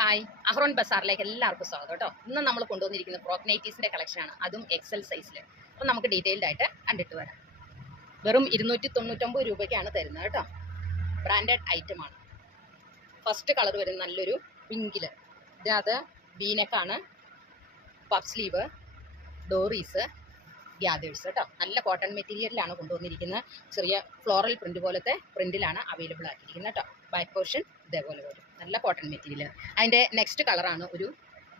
Hi, അഹ്റോൺ ബസാറിലേക്ക് എല്ലാവർക്കും സ്വാഗതം കേട്ടോ. ഇന്ന് നമ്മൾ കൊണ്ടുവന്നിരിക്കുന്ന ഫ്രോക്ക് നൈറ്റീസിൻ്റെ കളക്ഷനാണ്, അതും എക്സൽ സൈസിൽ. അപ്പോൾ നമുക്ക് ഡീറ്റെയിൽഡ് ആയിട്ട് കണ്ടിട്ട് വരാം. വെറും 299 രൂപയ്ക്കാണ് തരുന്നത് കേട്ടോ. ബ്രാൻഡഡ് ഐറ്റമാണ്. ഫസ്റ്റ് കളർ വരുന്നത് നല്ലൊരു പിങ്കിൽ. ഇതിനകത്ത് വീനെക്കാണ്, പഫ് സ്ലീവ്, ഡോറീസ്, ഗ്യാദേഴ്സ് കേട്ടോ. നല്ല കോട്ടൺ മെറ്റീരിയലിലാണ് കൊണ്ടുവന്നിരിക്കുന്നത്. ചെറിയ ഫ്ലോറൽ പ്രിന്റ് പോലത്തെ പ്രിന്റിലാണ് അവൈലബിൾ ആക്കിയിരിക്കുന്നത് കേട്ടോ. ബാക്ക് പോർഷൻ ഇതേപോലെ വരും. നല്ല കോട്ടൺ മെറ്റീരിയൽ. അതിൻ്റെ നെക്സ്റ്റ് കളറാണ് ഒരു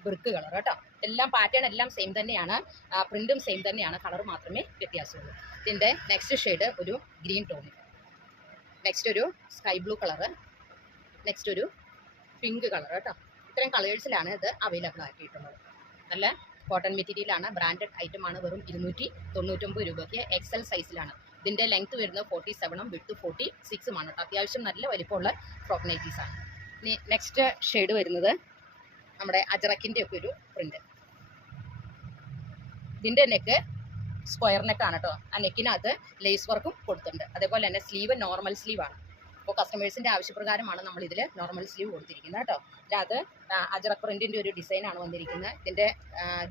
ബ്രിക്ക് കളർ കേട്ടോ. എല്ലാം പാറ്റേൺ എല്ലാം സെയിം തന്നെയാണ്, പ്രിന്റും സെയിം തന്നെയാണ്, കളർ മാത്രമേ വ്യത്യാസമുള്ളൂ. ഇതിൻ്റെ നെക്സ്റ്റ് ഷെയ്ഡ് ഒരു ഗ്രീൻ ടോണിൽ, നെക്സ്റ്റ് ഒരു സ്കൈ ബ്ലൂ കളറ്, നെക്സ്റ്റ് ഒരു പിങ്ക് കളർ കേട്ടോ. ഇത്രയും കളേഴ്സിലാണ് ഇത് അവൈലബിൾ ആക്കിയിട്ടുള്ളത്. നല്ല കോട്ടൺ മെറ്റീരിയലാണ്, ബ്രാൻഡഡ് ഐറ്റമാണ്. വെറും 299 രൂപയ്ക്ക് എക്സൽ സൈസിലാണ്. ഇതിൻ്റെ ലെങ്ത് വരുന്നത് 47ഉം വിഡ്ത്ത് 46ഉമാണ് കേട്ടോ. അത്യാവശ്യം നല്ല വലിപ്പമുള്ള ഫ്രോക്ക് നൈറ്റീസാണ്. ഇനി നെക്സ്റ്റ് ഷെയ്ഡ് വരുന്നത് നമ്മുടെ അജറക്കിൻ്റെ ഒക്കെ ഒരു പ്രിന്റ്. ഇതിൻ്റെ നെക്ക് സ്ക്വയർ നെക്കാണ് കേട്ടോ. ആ നെക്കിനകത്ത് ലേസ് വർക്കും കൊടുത്തിട്ടുണ്ട്. അതേപോലെ തന്നെ സ്ലീവ് നോർമൽ സ്ലീവാണ്. അപ്പോൾ കസ്റ്റമേഴ്സിൻ്റെ ആവശ്യപ്രകാരമാണ് നമ്മൾ ഇതിൽ നോർമൽ സ്ലീവ് കൊടുത്തിരിക്കുന്നത് കേട്ടോ. ഇതിനകത്ത് അജറക് പ്രിൻറ്റിൻ്റെ ഒരു ഡിസൈനാണ് വന്നിരിക്കുന്നത്. ഇതിൻ്റെ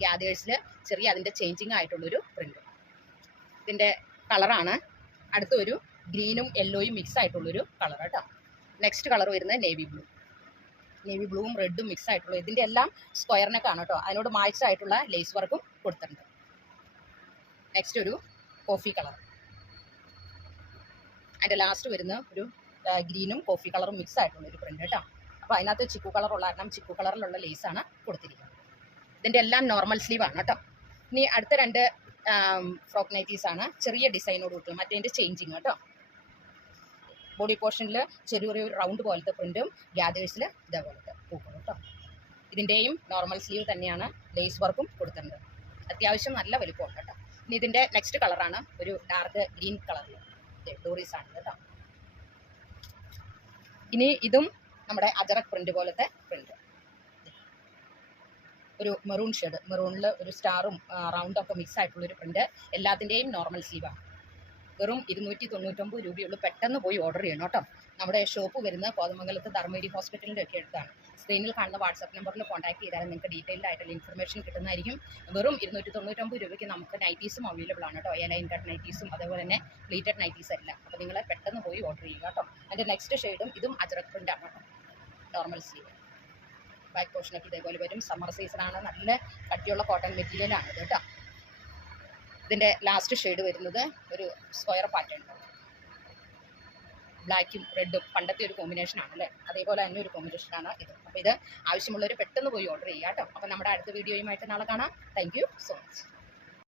ഗ്യാദേഴ്സിൽ ചെറിയ അതിൻ്റെ ചേഞ്ചിങ് ആയിട്ടുള്ളൊരു പ്രിന്റ്. ഇതിൻ്റെ കളറാണ് അടുത്ത ഒരു ഗ്രീനും യെല്ലോയും മിക്സ് ആയിട്ടുള്ളൊരു കളർ കേട്ടോ. നെക്സ്റ്റ് കളർ വരുന്നത് നേവി ബ്ലൂ. നേവി ബ്ലൂവും റെഡും മിക്സ് ആയിട്ടുള്ള, ഇതിൻ്റെ എല്ലാം സ്ക്വയർ നെക്കാണ് കേട്ടോ. അതിനോട് മാച്ച് ആയിട്ടുള്ള ലേസ് വർക്കും കൊടുത്തിട്ടുണ്ട്. നെക്സ്റ്റ് ഒരു കോഫി കളർ. അതിൻ്റെ ലാസ്റ്റ് വരുന്ന ഒരു ഗ്രീനും കോഫി കളറും മിക്സ് ആയിട്ടുള്ള ഒരു പ്രിന്റ് കേട്ടോ. അപ്പോൾ അതിനകത്ത് ചിക്കു കളർ ഉള്ള കാരണം ചിക്കു കളറിലുള്ള ലേസാണ് കൊടുത്തിരിക്കുന്നത്. ഇതിൻ്റെ എല്ലാം നോർമൽ സ്ലീവാണ് കേട്ടോ. ഇനി അടുത്ത രണ്ട് ഫ്രോക്ക് നൈറ്റീസാണ്, ചെറിയ ഡിസൈനോട് കൂട്ടും. മറ്റേതിൻ്റെ ചേഞ്ചിങ് കേട്ടോ. ബോഡി പോർഷനിൽ ചെറിയൊരു റൗണ്ട് പോലത്തെ പ്രിൻറ്റും ഗ്യാദേഴ്സിൽ ഇതേപോലത്തെ പൂക്കളും കേട്ടോ. ഇതിൻ്റെയും നോർമൽ സ്ലീവ് തന്നെയാണ്, ലേസ് വർക്കും കൊടുത്തിട്ടുണ്ട്. അത്യാവശ്യം നല്ല വലിപ്പമുണ്ട് കേട്ടോ. ഇനി ഇതിൻ്റെ നെക്സ്റ്റ് കളറാണ് ഒരു ഡാർക്ക് ഗ്രീൻ കളറിൽ ഡോറീസ് ആണ് കേട്ടോ. ഇനി ഇതും നമ്മുടെ അജറക് പ്രിന്റ് പോലത്തെ പ്രിന്റ്, ഒരു മെറൂൺ ഷെയ്ഡ്, മെറൂണിൽ ഒരു സ്റ്റാറും റൗണ്ടൊക്കെ മിക്സ് ആയിട്ടുള്ളൊരു പ്രിന്റ്. എല്ലാത്തിൻ്റെയും നോർമൽ സ്ലീവാണ്. വെറും 299 രൂപയുള്ളൂ. പെട്ടെന്ന് പോയി ഓർഡർ ചെയ്യണം കേട്ടോ. നമ്മുടെ ഷോപ്പ് വരുന്നത് കോതമംഗലത്ത് ധർമ്മേരി ഹോസ്പിറ്റലിൻ്റെ ഒക്കെ അടുത്താണ്. സ്ക്രീനിൽ കാണുന്ന വാട്സാപ്പ് നമ്പറിൽ കോൺടാക്ട് ചെയ്താൽ നിങ്ങൾക്ക് ഡീറ്റെയിൽഡ് ആയിട്ടുള്ള ഇൻഫർമേഷൻ കിട്ടുന്നതായിരിക്കും. വെറും 299 രൂപയ്ക്ക് നമുക്ക് നൈറ്റീസും അവൈലബിൾ ആണ് കേട്ടോ. ലൈൻ കട്ട് നൈറ്റീസും അതേപോലെ തന്നെ പ്ലീറ്റഡ് നൈറ്റീസ് എല്ലാം. അപ്പോൾ നിങ്ങൾ പെട്ടെന്ന് പോയി ഓർഡർ ചെയ്യുക കേട്ടോ. അതിൻ്റെ നെക്സ്റ്റ് ഷെയ്ഡും ഇതും അജറക് പ്രിൻ്റ് ആണ് കേട്ടോ. നോർമൽ സ്ലീവ്, ബാക്ക് പോർഷനൊക്കെ ഇതേപോലെ വരും. സമ്മർ സീസണാണ്, നല്ല കട്ടിയുള്ള കോട്ടൺ മെറ്റീരിയലാണ് ഇത് കേട്ടോ. ഇതിൻ്റെ ലാസ്റ്റ് ഷെയ്ഡ് വരുന്നത് ഒരു സ്ക്വയർ പാറ്റേൺ, ബ്ലാക്കും റെഡും പണ്ടത്തെ ഒരു കോമ്പിനേഷനാണ് അല്ലേ, അതേപോലെ തന്നെ ഒരു കോമ്പിനേഷനാണ് ഇത്. അപ്പോൾ ഇത് ആവശ്യമുള്ളവർ പെട്ടെന്ന് പോയി ഓർഡർ ചെയ്യുക കേട്ടോ. അപ്പോൾ നമ്മുടെ അടുത്ത വീഡിയോയുമായിട്ട് നാളെ കാണാം. Thank you so much.